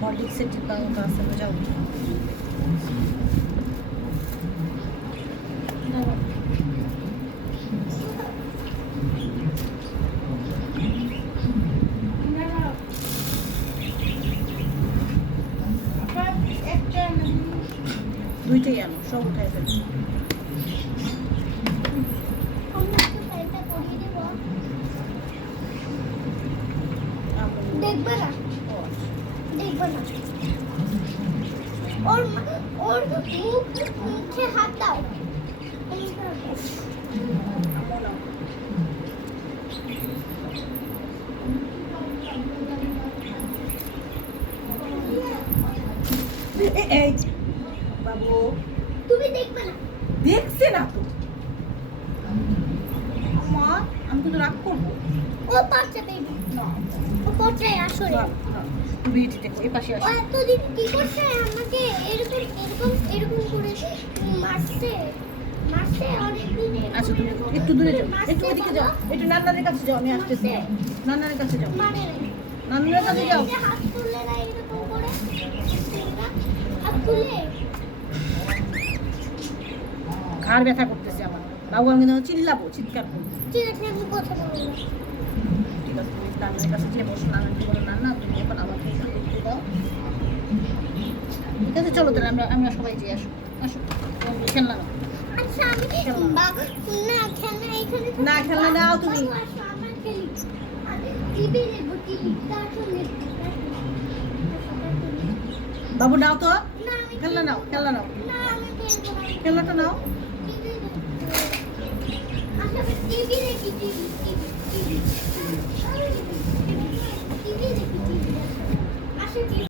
হরলিক্সের ডিব্বা মতো আছে যাও দুইটাই আনো সব উঠাই ফেলি দেখবে না দেখবে না ওর মুখে হাত দাও এই বাবু তুমি দেখবে না দেখছে না তো মা আমি তো রাগ করবো ও পাচ্ছে বেবি ও পড়ছে আসলে তুমি এটি দেখো এই পাশে আসো এতদিন কি করছে আমাকে এরকম করে মারছে অনেকদিন আচ্ছা তুমি একটু দূরে যাও একটু ওইদিকে যাও একটু নান্নাদের কাছে যাও আমি আসতেছি নান্নাদের কাছে যাও মারে নান্নাদের কাছে যাও হাত তুললে না এরকম করে হাত তুলে ঘাড় ব্যথা করতেছে আমার বাবু আমি কিন্তু চিল্লাবো চিৎকার করবো ঠিক আছে আমি কথা বলবো না ঠিক আছে তুমি নান্নাদের কাছে যেয়ে বসো নান্নাকে বলো নান্না তুমি এখন আমাকে একটু দেখতে দাও ঠিক আছে চলো তাহলে আমরা সবাই যেয়ে আসো আসো খেলনা নাও আচ্ছা আমি না খেলনা এখানে না খেলনা নাও তুমি আসো আমরা খেলি টিভি দেখবো টিভি কার্টুন দেখবো বাবু নাও তো না আমি খেলনা নাও খেলনা নাও না আমি খেলবো না খেলনাটা নাও টিভি দেখবো আচ্ছা টিভি দেখি টিভি